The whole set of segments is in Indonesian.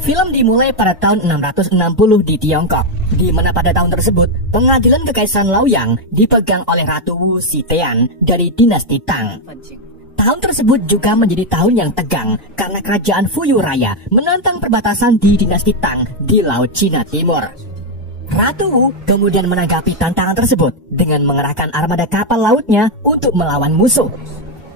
Film dimulai pada tahun 660 di Tiongkok, di mana pada tahun tersebut pengadilan Kekaisaran Laoyang dipegang oleh Ratu Wu Zetian dari dinasti Tang. Tahun tersebut juga menjadi tahun yang tegang karena kerajaan Fuyu Raya menantang perbatasan di dinasti Tang di Laut Cina Timur. Ratu Wu kemudian menanggapi tantangan tersebut dengan mengerahkan armada kapal lautnya untuk melawan musuh.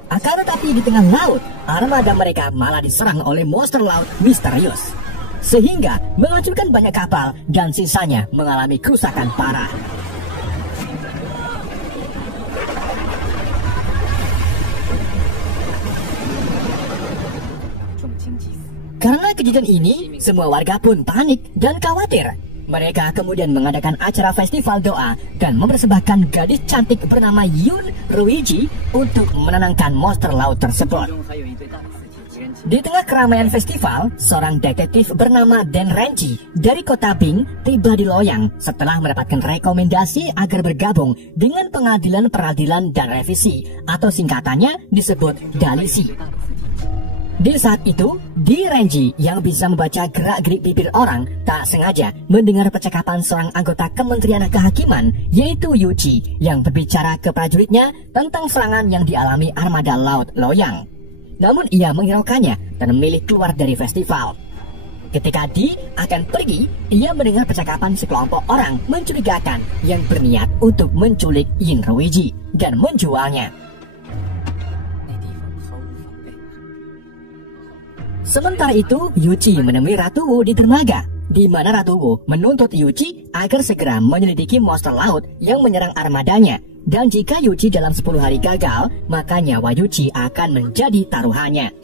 Akan tetapi di tengah laut, armada mereka malah diserang oleh monster laut misterius, sehingga menghancurkan banyak kapal dan sisanya mengalami kerusakan parah. Karena kejadian ini, semua warga pun panik dan khawatir. Mereka kemudian mengadakan acara festival doa dan mempersembahkan gadis cantik bernama Yun Ruiji untuk menenangkan monster laut tersebut. Di tengah keramaian festival, seorang detektif bernama Dan Renji dari kota Bing tiba di Loyang setelah mendapatkan rekomendasi agar bergabung dengan Pengadilan Peradilan dan Revisi atau singkatannya disebut Dalisi. Di saat itu, Di Renji yang bisa membaca gerak-gerik bibir orang tak sengaja mendengar percakapan seorang anggota Kementerian Kehakiman yaitu Yuji yang berbicara ke prajuritnya tentang serangan yang dialami armada laut Loyang. Namun ia menghiraukannya dan memilih keluar dari festival. Ketika Di akan pergi, ia mendengar percakapan sekelompok orang mencurigakan yang berniat untuk menculik Yin Ruiji dan menjualnya. Sementara itu, Yuji menemui Ratu Wu di dermaga, di mana Ratu Wu menuntut Yuji agar segera menyelidiki monster laut yang menyerang armadanya. Dan jika Yuji dalam 10 hari gagal, maka nyawa Yuji akan menjadi taruhannya.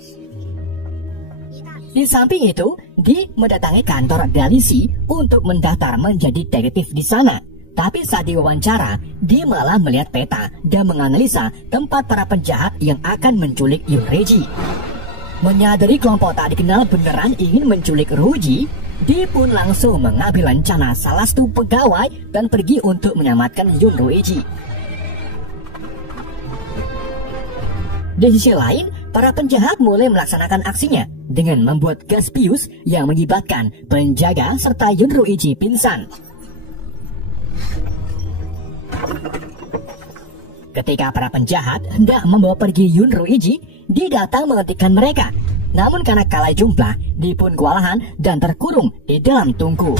Di samping itu, Di mendatangi kantor Dalisi untuk mendaftar menjadi detektif di sana. Tapi saat diwawancara, Di malah melihat peta dan menganalisa tempat para penjahat yang akan menculik Yun Ruiji. Menyadari kelompok tak dikenal beneran ingin menculik Ruiji, Di pun langsung mengambil rencana salah satu pegawai dan pergi untuk menyelamatkan Yun Ruiji. Di sisi lain, para penjahat mulai melaksanakan aksinya dengan membuat gas bius yang mengakibatkan penjaga serta Yun Ruiji pingsan. Ketika para penjahat hendak membawa pergi Yun Ruiji, Di datang menghentikan mereka. Namun karena kalah jumlah, Di pun kewalahan dan terkurung di dalam tungku.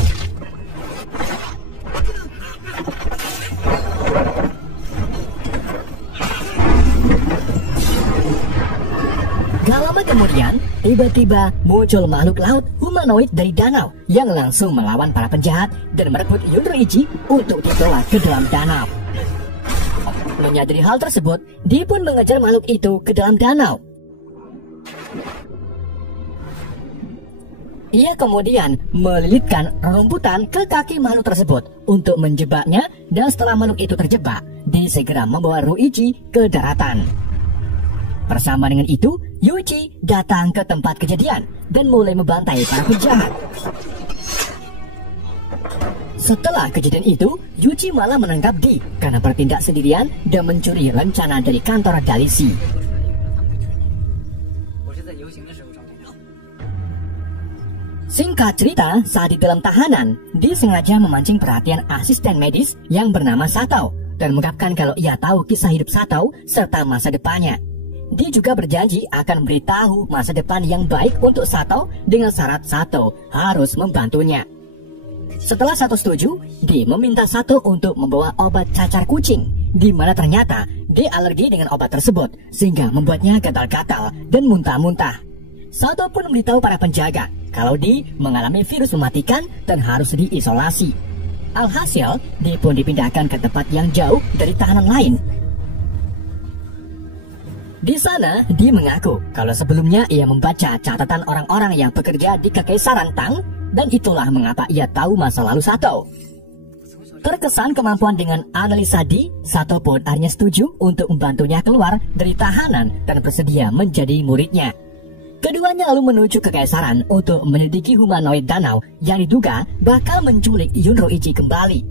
Gak lama kemudian, tiba-tiba muncul makhluk laut humanoid dari danau yang langsung melawan para penjahat dan merebut Yun Ruiji untuk dibawa ke dalam danau. Menyadari hal tersebut, Di pun mengejar makhluk itu ke dalam danau. Ia kemudian melilitkan rumputan ke kaki makhluk tersebut untuk menjebaknya, dan setelah makhluk itu terjebak, Di segera membawa Ruiji ke daratan. Bersama dengan itu, Yuji datang ke tempat kejadian dan mulai membantai para penjahat. Setelah kejadian itu, Yuji malah menangkap Di karena bertindak sendirian dan mencuri rencana dari kantor Dalisi. Singkat cerita, saat di dalam tahanan, Di sengaja memancing perhatian asisten medis yang bernama Sato dan mengungkapkan kalau ia tahu kisah hidup Sato serta masa depannya. Di juga berjanji akan memberitahu masa depan yang baik untuk Sato dengan syarat Sato harus membantunya. Setelah Sato setuju, Di meminta Sato untuk membawa obat cacar kucing, di mana ternyata Di alergi dengan obat tersebut sehingga membuatnya gatal-gatal dan muntah-muntah. Sato pun memberitahu para penjaga kalau Di mengalami virus mematikan dan harus diisolasi. Alhasil, Di pun dipindahkan ke tempat yang jauh dari tahanan lain. Di sana, Di mengaku kalau sebelumnya ia membaca catatan orang-orang yang bekerja di Kekaisaran Tang, dan itulah mengapa ia tahu masa lalu Sato. Terkesan kemampuan dengan analisa Di, Sato pun akhirnya setuju untuk membantunya keluar dari tahanan dan bersedia menjadi muridnya. Keduanya lalu menuju Kekaisaran untuk menyelidiki humanoid danau yang diduga bakal menculik Yun Ruiji kembali.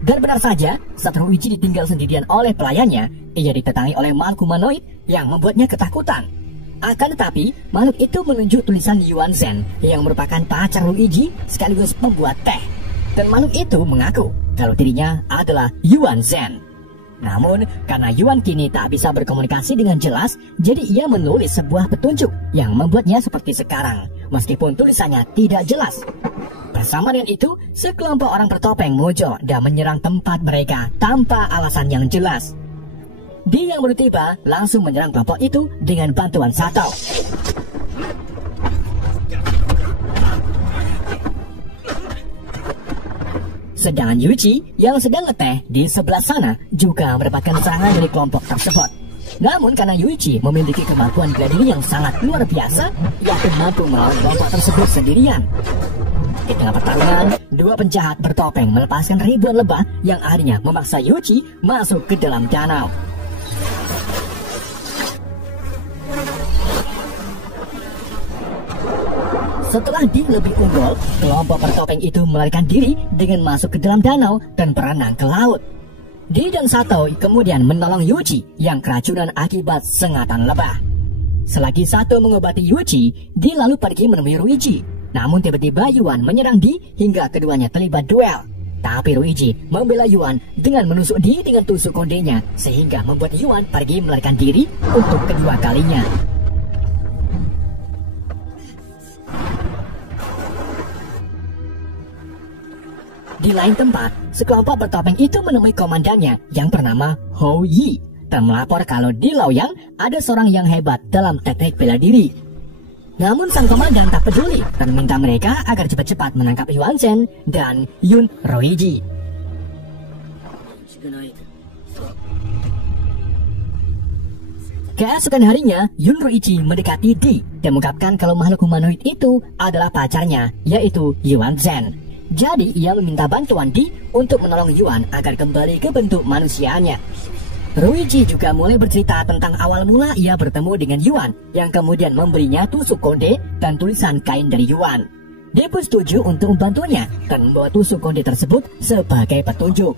Dan benar saja, saat Ruiji ditinggal sendirian oleh pelayannya, ia ditetangi oleh makhluk humanoid yang membuatnya ketakutan. Akan tetapi, makhluk itu menunjuk tulisan Yuan Zhen yang merupakan pacar Ruiji sekaligus pembuat teh. Dan makhluk itu mengaku kalau dirinya adalah Yuan Zhen. Namun, karena Yuan kini tak bisa berkomunikasi dengan jelas, jadi ia menulis sebuah petunjuk yang membuatnya seperti sekarang, meskipun tulisannya tidak jelas. Bersama dengan itu, sekelompok orang bertopeng muncul dan menyerang tempat mereka tanpa alasan yang jelas. Di yang baru tiba langsung menyerang kelompok itu dengan bantuan Sato. Sedangkan Yuji yang sedang ngeteh di sebelah sana juga mendapatkan serangan dari kelompok tersebut. Namun karena Yuji memiliki kemampuan bela diri yang sangat luar biasa, ia pun mampu melawan kelompok tersebut sendirian. Di tengah pertarungan, dua penjahat bertopeng melepaskan ribuan lebah yang akhirnya memaksa Yuji masuk ke dalam danau. Setelah Di lebih unggul, kelompok bertopeng itu melarikan diri dengan masuk ke dalam danau dan berenang ke laut. Di dan Sato kemudian menolong Yuji yang keracunan akibat sengatan lebah. Selagi Sato mengobati Yuji, Di lalu pergi menemui Ruiji. Namun tiba-tiba Yuan menyerang Di hingga keduanya terlibat duel. Tapi Ruiji membela Yuan dengan menusuk Di dengan tusuk kondenya, sehingga membuat Yuan pergi melarikan diri untuk kedua kalinya. Di lain tempat, sekelompok bertopeng itu menemui komandannya yang bernama Hou Yi dan melapor kalau di Laoyang ada seorang yang hebat dalam teknik bela diri. Namun sang komandan tak peduli dan meminta mereka agar cepat-cepat menangkap Yuan Zhen dan Yun Ruiji. Keesokan harinya, Yun Ruiji mendekati Di dan mengungkapkan kalau makhluk humanoid itu adalah pacarnya, yaitu Yuan Zhen. Jadi ia meminta bantuan Di untuk menolong Yuan agar kembali ke bentuk manusianya. Ruiji juga mulai bercerita tentang awal mula ia bertemu dengan Yuan yang kemudian memberinya tusuk konde dan tulisan kain dari Yuan. Dia pun setuju untuk membantunya dan membawa tusuk konde tersebut sebagai petunjuk.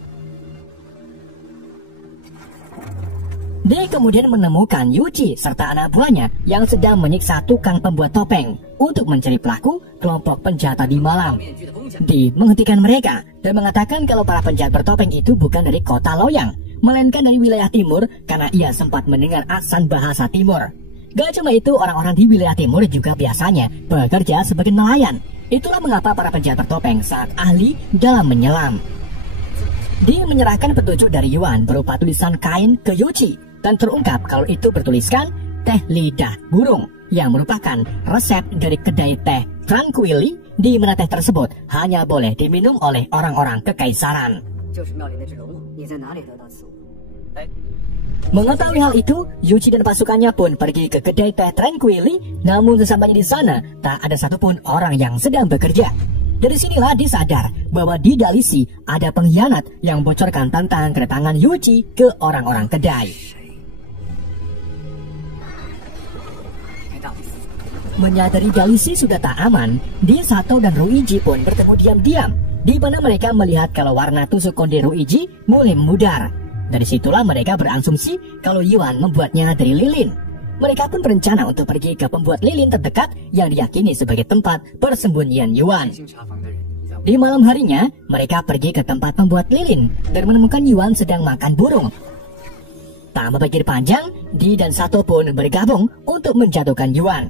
Dia kemudian menemukan Yuji serta anak buahnya yang sedang menyiksa tukang pembuat topeng untuk mencari pelaku kelompok penjahat tadi malam. Di menghentikan mereka dan mengatakan kalau para penjahat bertopeng itu bukan dari kota Laoyang, melainkan dari wilayah timur karena ia sempat mendengar aksen bahasa timur. Gak cuma itu, orang-orang di wilayah timur juga biasanya bekerja sebagai nelayan. Itulah mengapa para penjahat bertopeng sangat ahli dalam menyelam. Dia menyerahkan petunjuk dari Yuan berupa tulisan kain ke Yuji dan terungkap kalau itu bertuliskan teh lidah burung yang merupakan resep dari kedai teh Tranquilly, di mana teh tersebut hanya boleh diminum oleh orang-orang kekaisaran. Mengetahui hal itu, Yuji dan pasukannya pun pergi ke kedai teh Tranquilly, namun sesampainya di sana tak ada satupun orang yang sedang bekerja. Dari sinilah disadar bahwa di Dalisi ada pengkhianat yang bocorkan tentang kedatangan Yuji ke orang-orang kedai. Menyadari Dalisi sudah tak aman, Di, Sato dan Ruiji pun bertemu diam-diam, di mana mereka melihat kalau warna tusuk konde Ruiji mulai memudar. Dari situlah mereka berasumsi kalau Yuan membuatnya dari lilin. Mereka pun berencana untuk pergi ke pembuat lilin terdekat yang diyakini sebagai tempat persembunyian Yuan. Di malam harinya, mereka pergi ke tempat pembuat lilin dan menemukan Yuan sedang makan burung. Tak berpikir panjang, Di dan Sato pun bergabung untuk menjatuhkan Yuan.